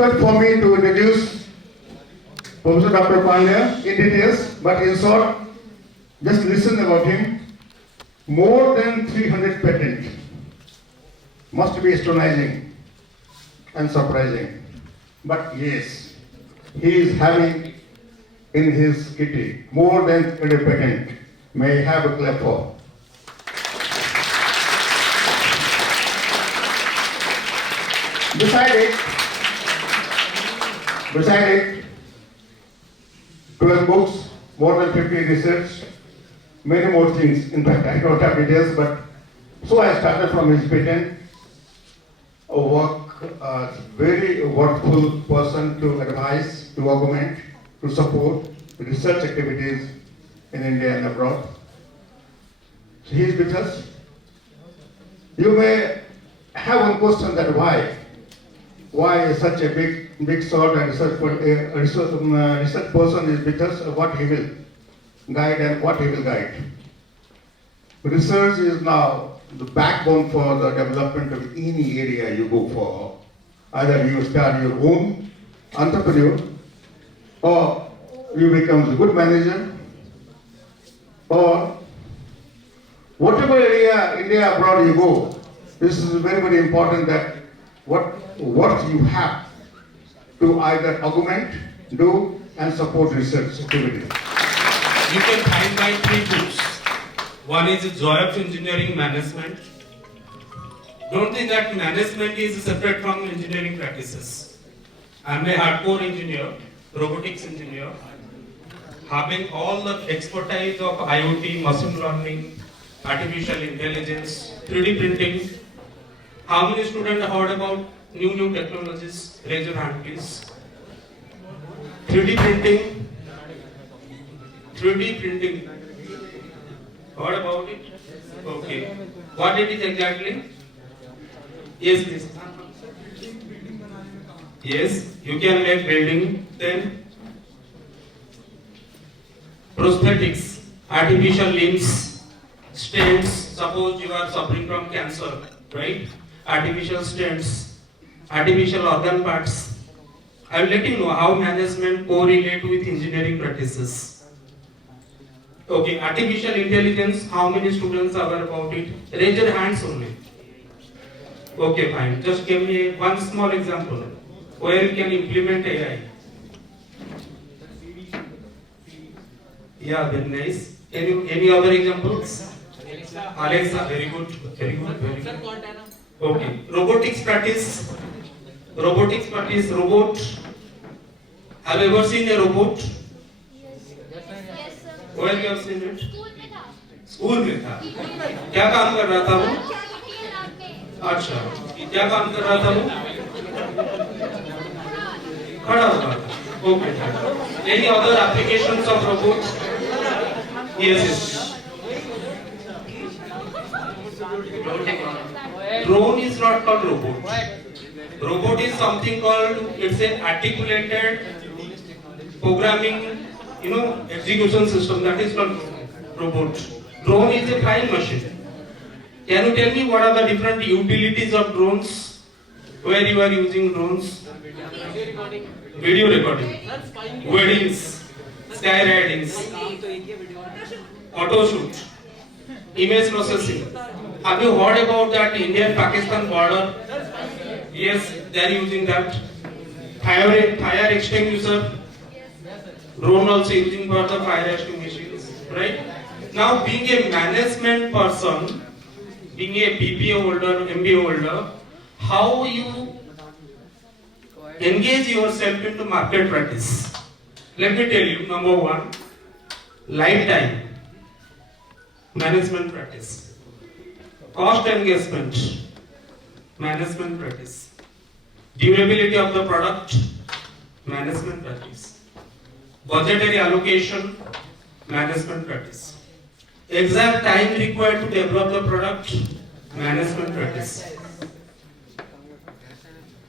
difficult for me to introduce Professor Dr. Pandya in details, but in short, just listen about him. More than 300 patents must be astonishing and surprising. But yes, he is having in his kitty more than 300 patents. May I have a clap for. Beside it, 12 books, more than 50 research, many more things. In fact, I don't have details, but so I started from his patent, a very worthful person to advise, to augment, to support research activities in India and abroad. So he is with us. You may have one question that why such a big shot and research person is with us, what he will guide and what he will guide. Research is now the backbone for the development of any area you go for. Either you start your own entrepreneur or you become a good manager or whatever area, India, abroad you go. This is very, very important that what you have to either augment, do and support research activities. You can find my 3 books. One is Joy of Engineering Management. Don't think that management is separate from engineering practices. I'm a hardcore engineer, robotics engineer, having all the expertise of IoT, machine learning, artificial intelligence, 3D printing. How many students heard about new technologies? Raise your hand, please. 3D printing. 3D printing. Heard about it? Okay. What it is exactly? Yes, please. Yes, you can make building. Then prosthetics, artificial limbs, stents. Suppose you are suffering from cancer, right? Artificial stents, artificial organ parts. I will let you know how management correlate with engineering practices. Okay, artificial intelligence, how many students are aware about it? Raise your hands only. Okay, fine. Just give me one small example where you can implement AI. Yeah, very nice. Any other examples? Alexa, very good. Very good, very good. Okay, robotics practice, robot. Have you ever seen a robot? Where you have seen it? School में था। क्या काम कर रहा था वो? अच्छा, क्या काम कर रहा था वो? खड़ा हुआ था। Okay. Any other applications of robot? Yes. Drone is not called robot. Robot is something called, it's an articulated programming, execution system, that is called robot. Drone is a flying machine. Can you tell me what are the different utilities of drones? Where you are using drones? Video recording. Weddings, sky ridings, auto shoot, image processing. Have you heard about that Indian-Pakistan border? Yes, they are using that. Fire extinguisher. Drone also using for the fire extinguishers, right? Now, being a management person, being a BPO holder, MBA holder, how you engage yourself into market practice? Let me tell you, number 1, lifetime management practice, cost engagement management practice, durability of the product management practice, budgetary allocation management practice, exact time required to develop the product management practice.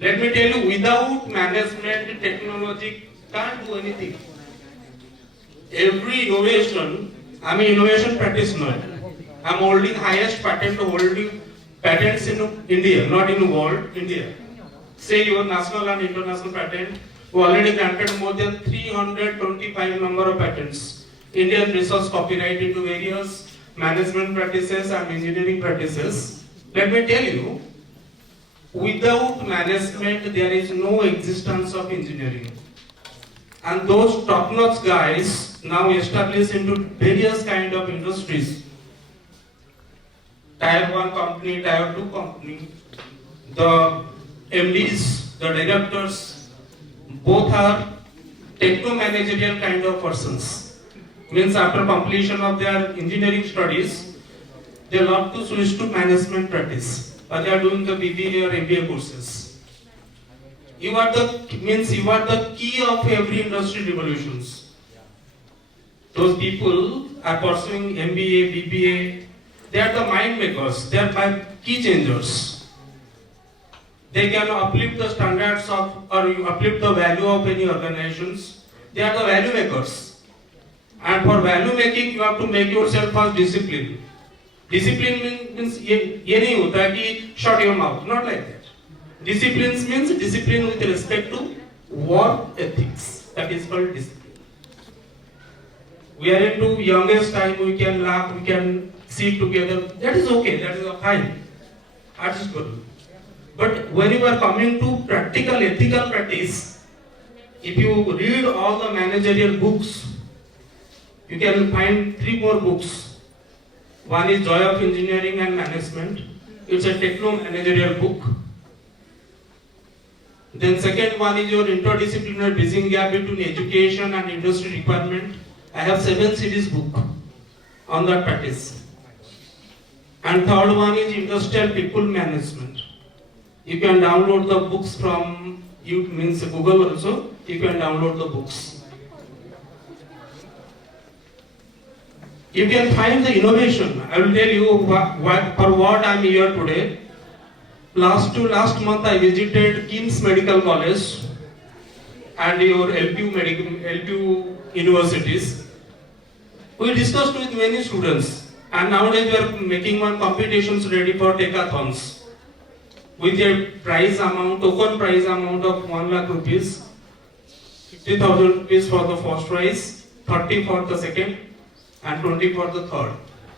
Let me tell you, without management, technology can't do anything. Every innovation, I'm an innovation practitioner. I'm holding highest patent holding patents in India, not in the world, India. say your national and international patent, we already granted more than 325 number of patents. Indian research copyright into various management practices and engineering practices. Let me tell you, without management there is no existence of engineering. And those top-notch guys now established into various kind of industries. Tier 1 company, Tier 2 company, the MDs, the directors, both are techno-managerial kind of persons. Means after completion of their engineering studies, they love to switch to management practice, or they are doing the BBA or MBA courses. You are the key of every industry revolutions. Those people are pursuing MBA, BBA. They are the mind makers. They are key changers. They can uplift the standards of or uplift the value of any organizations. They are the value makers. And for value making, you have to make yourself as disciplined. Discipline means ये नहीं होता कि shut your mouth. Not like that. Discipline means discipline with respect to work ethics. That is called discipline. We are into youngest time. We can laugh. We can sit together. That is okay. That is fine. That is good. But when you are coming to practical ethical practice, if you read all the managerial books, you can find 3 more books. One is Joy of Engineering and Management. It's a techno-managerial book. Then second one is your interdisciplinary bridging gap between education and industry requirement. I have 7 series book on that practice. And third one is industrial people management. You can download the books from Google also. You can download the books. You can find the innovation. I will tell you for what I am here today. Last month I visited King's Medical College and your LTU universities. We discussed with many students, and nowadays we are making one competitions ready for hackathons with a prize amount, token prize amount of 1 lakh rupees, 50,000 rupees for the first prize, 30 for the second, and 20 for the third.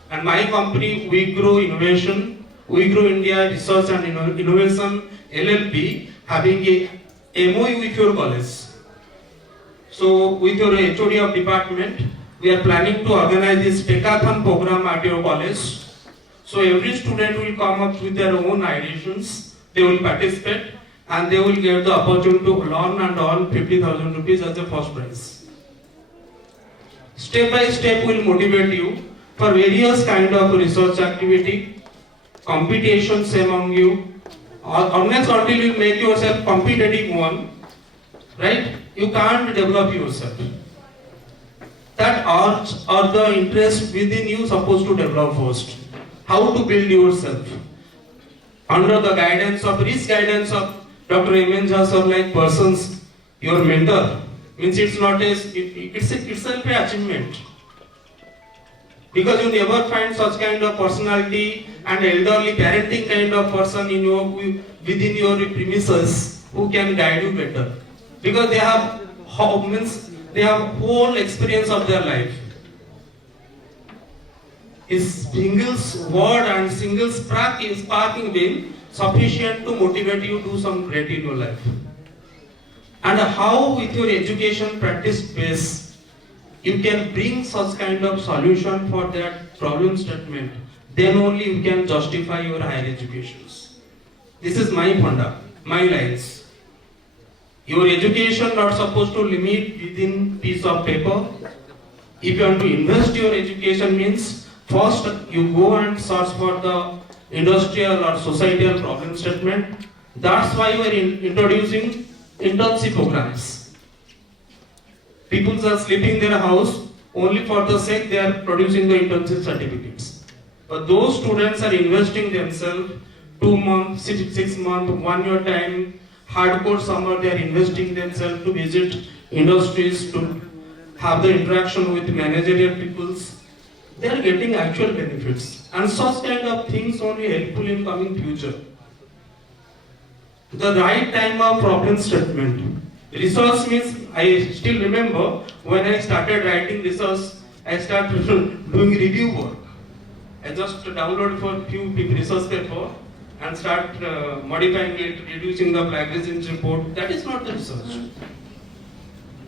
And my company, We Grow Innovation, We Grow India Research and Innovation LLP, having a MOU with your college. So with your HOD of department, we are planning to organize this hackathon program at your college. So every student will come up with their own ideations, they will participate, and they will get the opportunity to learn and earn 50,000 rupees as a first prize. Step by step will motivate you for various kind of research activity, competitions among you, unless until you make yourself competitive one, right? You can't develop yourself. That urge or the interest within you supposed to develop first. How to build yourself under the guidance of Dr. Emin Jha like persons, your mentor. Means it's not it's itself an achievement. Because you never find such kind of personality and elderly parenting kind of person within your premises who can guide you better. Because they have whole experience of their life. His single word and single sparking will sufficient to motivate you to do some great in your life. And how with your education practice base, you can bring such kind of solution for that problem statement, then only you can justify your higher educations. This is my funda, my lines. Your education not supposed to limit within piece of paper. If you want to invest your education means, first you go and search for the industrial or societal problem statement. That's why we are introducing internship programs. People are sleeping in their house only for the sake they are producing the internship certificates. But those students are investing themselves 2 months, 6 months, 1 year time, hardcore summer, they are investing themselves to visit industries, to have the interaction with managerial peoples. They are getting actual benefits. And such kind of things only helpful in coming future. The right time of problem statement. Resource means, I still remember when I started writing resource, I started doing review work. I just download for few resource paper and start modifying it, reducing the plagiarism report. That is not the research.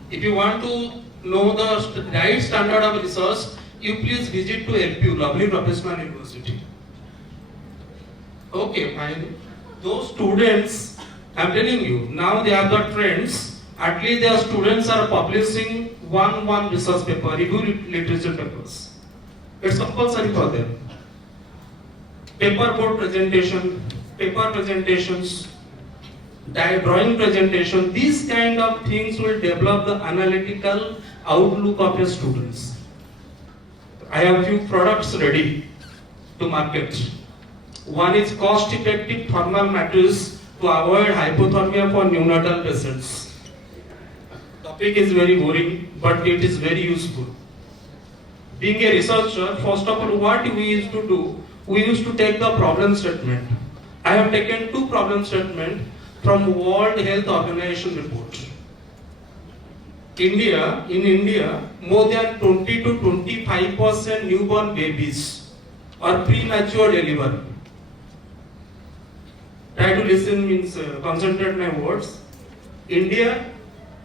If you want to know the right standard of research, you please visit to LPU, Lovely Professional University. Okay, fine. Those students, I'm telling you, now they have got trends. At least their students are publishing one research paper, review literature papers. It's compulsory for them. Paper board presentation, paper presentations, drawing presentation, these kind of things will develop the analytical outlook of your students. I have few products ready to market. One is cost-effective thermal mattress to avoid hypothermia for neonatal patients. Topic is very boring, but it is very useful. Being a researcher, first of all, what we used to do, we used to take the problem statement. I have taken 2 problem statements from World Health Organization report. In India, more than 20 to 25% newborn babies are premature delivery. Try to listen, means concentrate my words. In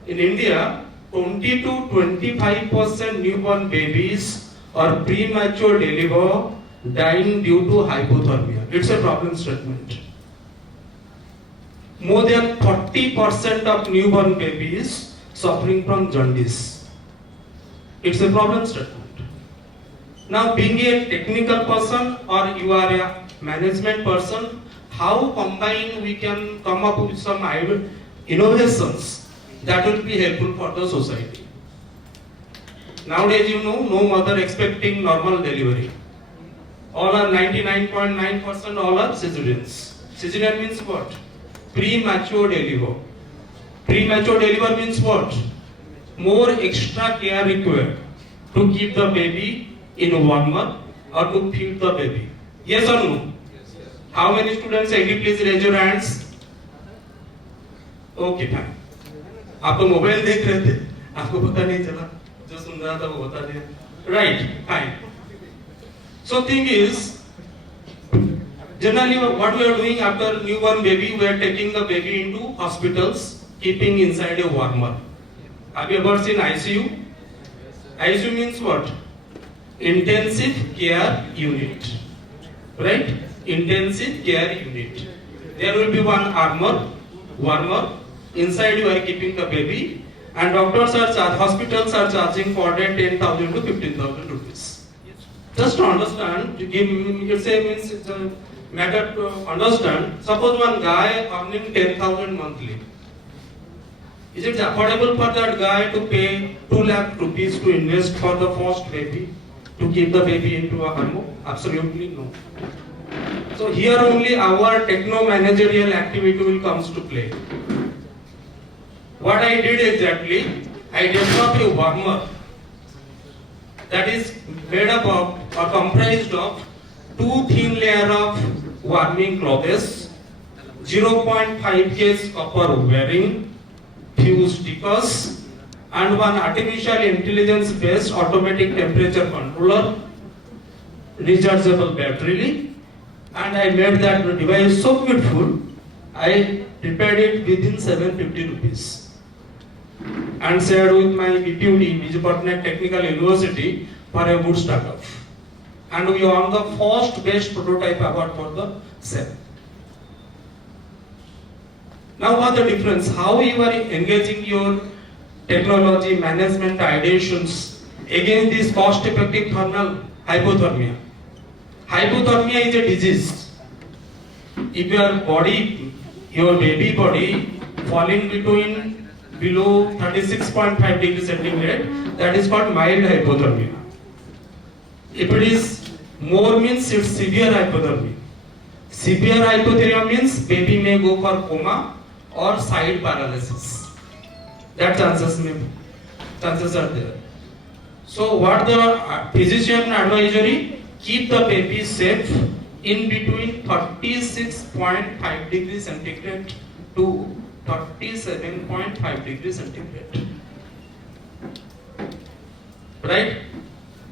India, 20 to 25% newborn babies are premature delivery, dying due to hypothermia. It's a problem statement. More than 40% of newborn babies suffering from jaundice. It's a problem statement. Now, being a technical person or you are a management person, how combine we can come up with some innovations that will be helpful for the society. Nowadays, no mother expecting normal delivery. All are 99.9% all are cesareans. Cesarean means what? Premature delivery. Premature delivery means what? More extra care required to keep the baby in warmer or to feed the baby. Yes or no? How many students agree? Please raise your hands. Okay, fine. आप तो mobile देख रहे थे, आपको पता नहीं चला, जो सुन रहा था वो बता दिया. Right, fine. So thing is, generally what we are doing after newborn baby, we are taking the baby into hospitals, keeping inside a warmer. Have you ever seen ICU? ICU means what? Intensive care unit. Right? Intensive care unit. There will be one warmer. Inside you are keeping the baby, and hospitals are charging for that 10,000 to 15,000 rupees. Just to understand, it's a matter to understand. Suppose one guy earning 10,000 monthly. Is it affordable for that guy to pay 2 lakh rupees to invest for the first baby, to keep the baby into a home? Absolutely no. So here only our techno-managerial activity will comes to play. What I did exactly, I developed a warmer that is made up of or comprised of 2 thin layer of warming clothes, 0.5 case copper wearing, few stickers, and one artificial intelligence based automatic temperature controller, rechargeable battery, and I made that device so beautiful, I prepared it within 750 rupees. And shared with my BPUD, Vijayapatna Technical University, for a good startup. And we won the first best prototype award for the same. Now what the difference? How you are engaging your technology management ideations against this cost-effective thermal hypothermia. Hypothermia is a disease. If your baby body falling below 36.5 degrees centigrade, that is called mild hypothermia. If it is more, means it's severe hypothermia. Severe hypothermia means baby may go for coma or side paralysis. That chances are there. So what the physician advisory, keep the baby safe in between 36.5 degrees centigrade to 37.5 degrees centigrade. Right?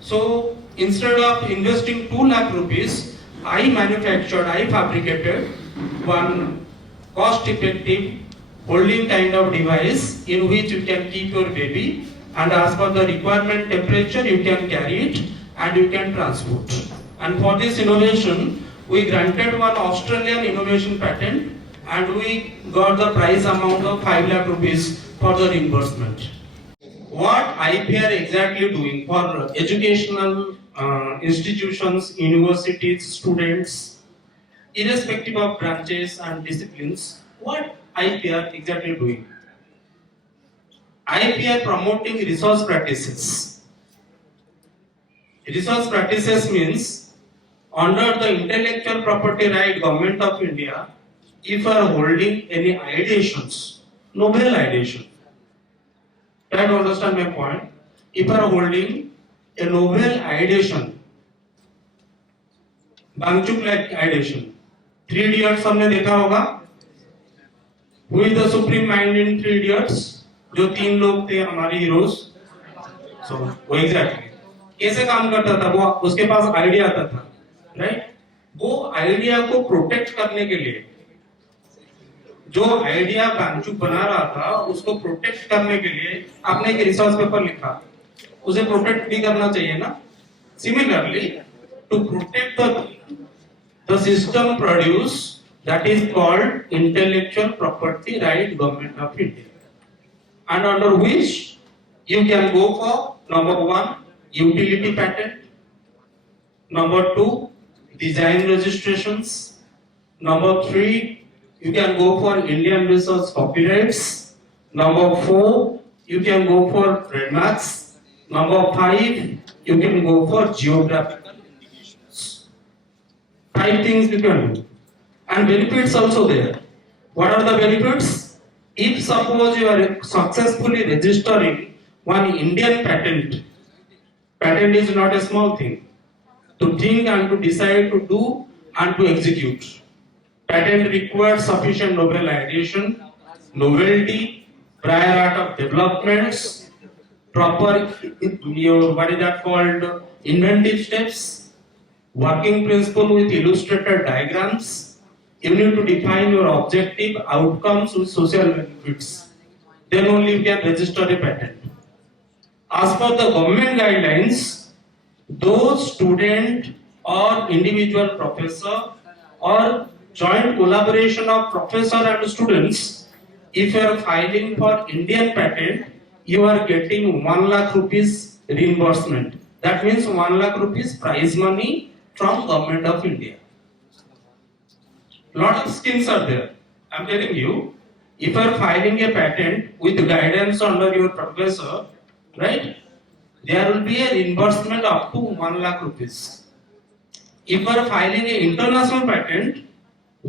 So instead of investing 2 lakh rupees, I fabricated one cost-effective holding kind of device in which you can keep your baby, and as per the requirement temperature you can carry it and you can transport. And for this innovation, we granted one Australian innovation patent and we got the prize amount of 5 lakh rupees for the reimbursement. What IPR exactly doing for educational institutions, universities, students, irrespective of branches and disciplines, what IPR exactly doing? IPR promoting resource practices. Resource practices means under the intellectual property right government of India, if you are holding any ideations, novel ideation, try to understand my point. If you are holding a novel ideation, Bangchuk like ideation, 3 idiots हमने देखा होगा. Who is the supreme mind in 3 idiots? जो 3 लोग थे हमारे heroes. So वो exactly कैसे काम करता था? वो उसके पास आइडिया आता था, राइट? वो आइडिया को प्रोटेक्ट करने के लिए जो आइडिया बांचुक बना रहा था उसको प्रोटेक्ट करने के लिए आपने एक रिसर्च पेपर लिखा, उसे प्रोटेक्ट भी करना चाहिए ना. Similarly to protect the system produce that is called intellectual property right government of India, and under which you can go for number 1 utility patent, number 2 design registrations, number 3 you can go for Indian research copyrights, number 4 you can go for trademarks, number 5 you can go for geographical indications. 5 things you can do. And benefits also there. What are the benefits? If suppose you are successfully registering one Indian patent, patent is not a small thing. To think and to decide to do and to execute. Patent requires sufficient novel ideation, novelty, prior art of developments, proper what is that called inventive steps, working principle with illustrated diagrams. You need to define your objective, outcomes with social benefits. Then only you can register a patent. As per the government guidelines, those student or individual professor or joint collaboration of professor and students, if you are filing for Indian patent, you are getting 1 lakh rupees reimbursement. That means 1 lakh rupees prize money from government of India. Lot of schemes are there. I am telling you, if you are filing a patent with guidance under your professor, right, there will be a reimbursement up to 1 lakh rupees. If you are filing an international patent,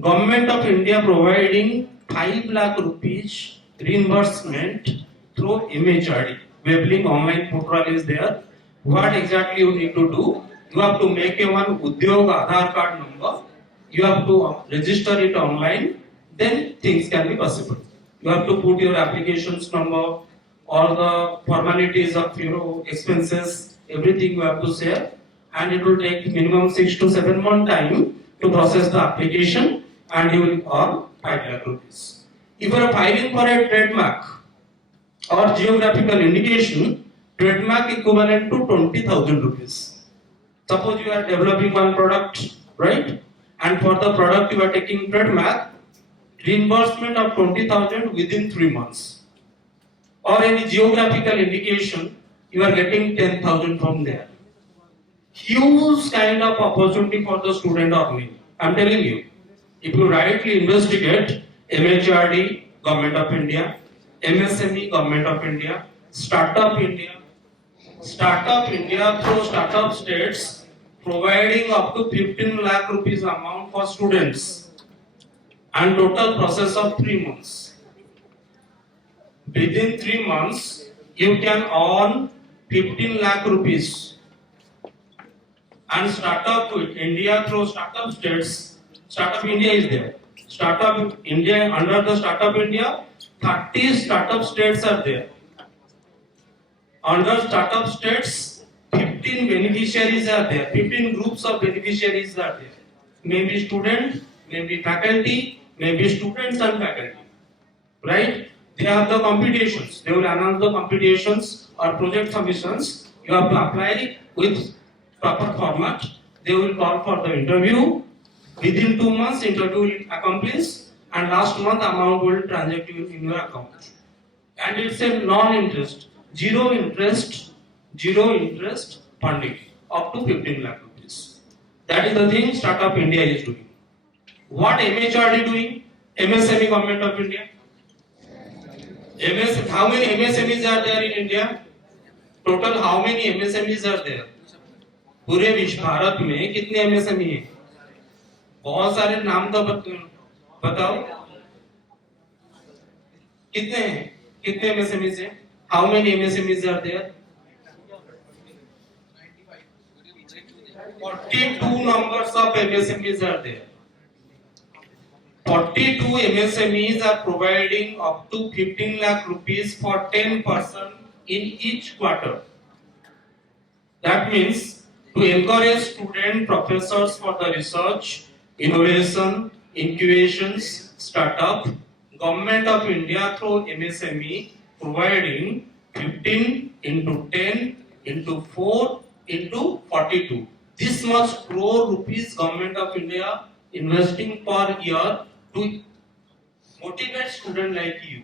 government of India providing 5 lakh rupees reimbursement through MHRD. Weblink online portal is there. What exactly you need to do? You have to make a one Udyog Aadhaar card number. You have to register it online, then things can be possible. You have to put your applications number, all the formalities of expenses, everything you have to share, and it will take minimum 6 to 7 month time to process the application, and you will earn 5 lakh rupees. If you are filing for a trademark or geographical indication, trademark equivalent to 20,000 rupees. Suppose you are developing one product, right? And for the product you are taking trademark, reimbursement of 20,000 within 3 months. Or any geographical indication, you are getting 10,000 from there. Huge kind of opportunity for the student earning. I am telling you, if you rightly investigate MHRD, Government of India, MSME, Government of India, Startup India through startup states, providing up to 15 lakh rupees amount for students and total process of 3 months. Within 3 months, you can earn 15 lakh rupees. And Startup India through startup states, Startup India is there. Startup India, under the Startup India, 30 startup states are there. Under startup states, 15 beneficiaries are there, 15 groups of beneficiaries are there. Maybe students, maybe faculty, maybe students and faculty. Right? They have the competitions. They will announce the competitions or project submissions. You have to apply with proper format. They will call for the interview. Within 2 months, interview will accomplish, and last month amount will transact in your account. And it's a non-interest, zero interest funding up to 15 lakh rupees. That is the thing Startup India is doing. What MHRD doing? MSME Government of India. How many MSMEs are there in India? Total how many MSMEs are there? पूरे विश्व भारत में कितने MSME हैं? बहुत सारे नाम तो बताओ कितने हैं? कितने MSMEs हैं? How many MSMEs are there? 42 numbers of MSMEs are there. 42 MSMEs are providing up to 15 lakh rupees for 10% in each quarter. That means to encourage student professors for the research, innovation, incubations, startup, Government of India through MSME providing 15 into 10 into 4 into 42. This much crore rupees Government of India investing per year to motivate student like you.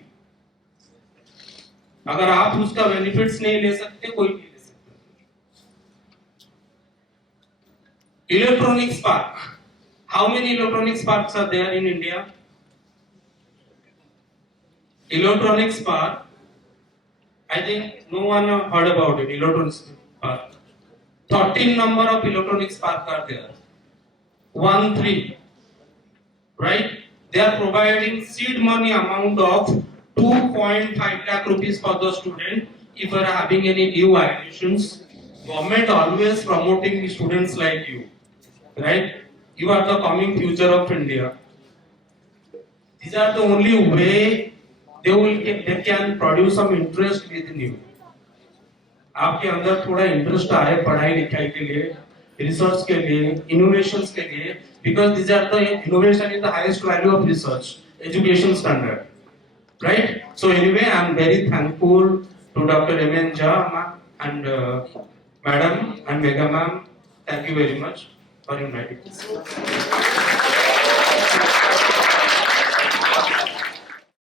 अगर आप उसका benefits नहीं ले सकते, कोई नहीं ले सकता. Electronics park. How many electronics parks are there in India? Electronics park. I think no one heard about it. Electronics park. 13 number of electronics park are there. 13. Right? They are providing seed money amount of 2.5 lakh rupees for the student. If you are having any new admissions, government always promoting students like you. Right? You are the coming future of India. These are the only way they can produce some interest within you. आपके अंदर थोड़ा interest आए पढ़ाई लिखाई के लिए, research के लिए, innovations के लिए, because these are the innovation is the highest value of research, education standard, right? So anyway, I am very thankful to Dr. M.N. Jha and Madam and Mega Ma'am. Thank you very much for inviting us.